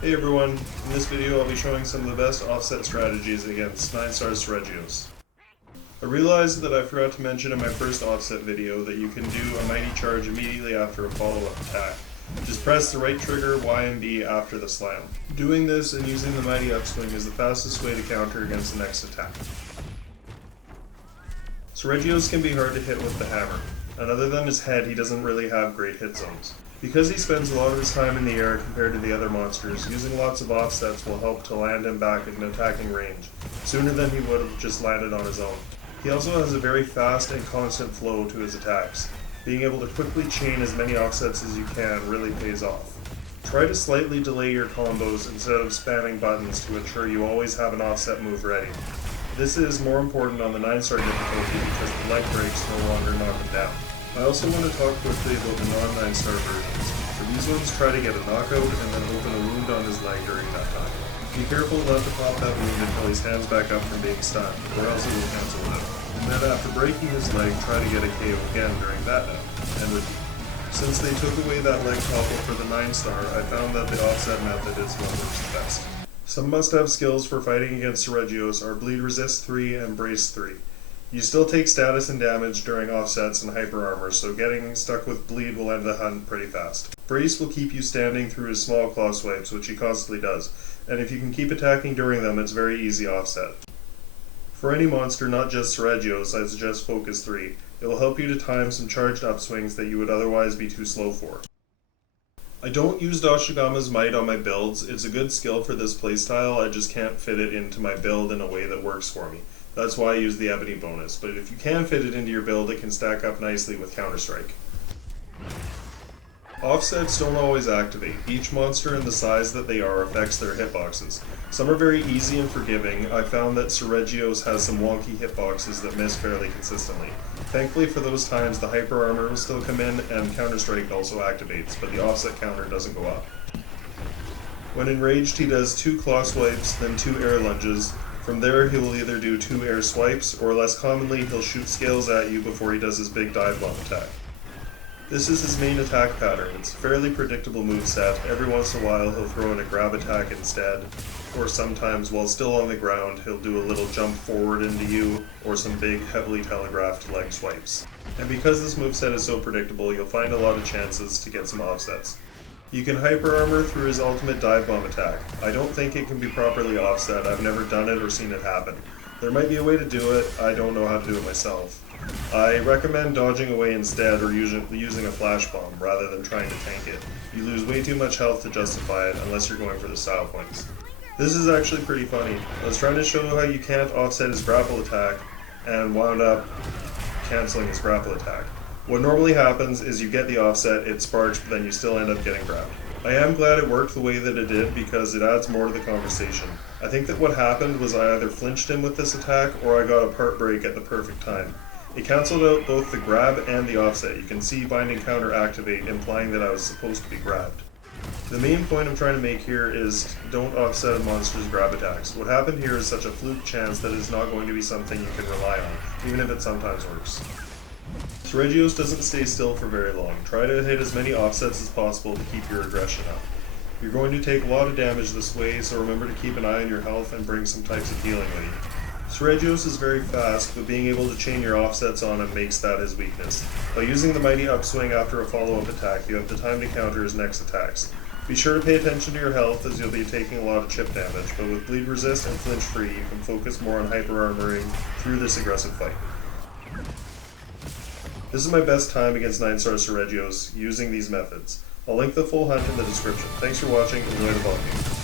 Hey everyone, in this video I'll be showing some of the best offset strategies against 9-star Seregios. I realized that I forgot to mention in my first offset video that you can do a mighty charge immediately after a follow-up attack. Just press the right trigger, Y and B after the slam. Doing this and using the mighty upswing is the fastest way to counter against the next attack. Seregios can be hard to hit with the hammer, and other than his head he doesn't really have great hit zones. Because he spends a lot of his time in the air compared to the other monsters, using lots of offsets will help to land him back in attacking range, sooner than he would have just landed on his own. He also has a very fast and constant flow to his attacks. Being able to quickly chain as many offsets as you can really pays off. Try to slightly delay your combos instead of spamming buttons to ensure you always have an offset move ready. This is more important on the 9-star difficulty because the leg breaks no longer knock him down. I also want to talk quickly about the non-9-star versions. For these ones, try to get a knockout and then open a wound on his leg during that time. Be careful not to pop that wound until he stands back up from being stunned, or else it will cancel out. And then after breaking his leg, try to get a KO again during that now, and repeat. Since they took away that leg topple for the 9-star, I found that the offset method is what works the best. Some must-have skills for fighting against Seregios are Bleed Resist 3 and Brace 3. You still take status and damage during offsets and hyper armor, so getting stuck with bleed will end the hunt pretty fast. Brace will keep you standing through his small claw swipes, which he constantly does, and if you can keep attacking during them, it's very easy offset. For any monster, not just Seregios, I suggest Focus 3. It will help you to time some charged upswings that you would otherwise be too slow for. I don't use Dashigama's Might on my builds. It's a good skill for this playstyle, I just can't fit it into my build in a way that works for me. That's why I use the Ebony bonus, but if you can fit it into your build, it can stack up nicely with Counter-Strike. Offsets don't always activate. Each monster and the size that they are affects their hitboxes. Some are very easy and forgiving. I found that Seregios has some wonky hitboxes that miss fairly consistently. Thankfully for those times, the Hyper Armor will still come in and Counter-Strike also activates, but the offset counter doesn't go up. When enraged, he does 2 claw swipes, then 2 air lunges. From there, he will either do 2 air swipes, or less commonly, he'll shoot scales at you before he does his big dive bomb attack. This is his main attack pattern. It's a fairly predictable moveset. Every once in a while, he'll throw in a grab attack instead, or sometimes, while still on the ground, he'll do a little jump forward into you, or some big, heavily telegraphed leg swipes. And because this moveset is so predictable, you'll find a lot of chances to get some offsets. You can hyper armor through his ultimate dive bomb attack. I don't think it can be properly offset. I've never done it or seen it happen. There might be a way to do it. I don't know how to do it myself. I recommend dodging away instead or using a flash bomb rather than trying to tank it. You lose way too much health to justify it unless you're going for the style points. This is actually pretty funny. I was trying to show how you can't offset his grapple attack and wound up canceling his grapple attack. What normally happens is you get the offset, it sparks, but then you still end up getting grabbed. I am glad it worked the way that it did because it adds more to the conversation. I think that what happened was I either flinched him with this attack or I got a part break at the perfect time. It cancelled out both the grab and the offset. You can see binding counter activate, implying that I was supposed to be grabbed. The main point I'm trying to make here is don't offset a monster's grab attacks. What happened here is such a fluke chance that it's not going to be something you can rely on, even if it sometimes works. Seregios doesn't stay still for very long. Try to hit as many offsets as possible to keep your aggression up. You're going to take a lot of damage this way, so remember to keep an eye on your health and bring some types of healing with you. Seregios is very fast, but being able to chain your offsets on him makes that his weakness. By using the mighty upswing after a follow-up attack, you have the time to counter his next attacks. Be sure to pay attention to your health as you'll be taking a lot of chip damage, but with bleed resist and flinch free, you can focus more on hyper armoring through this aggressive fight. This is my best time against 9-star Seregios using these methods. I'll link the full hunt in the description. Thanks for watching, enjoy the ball game.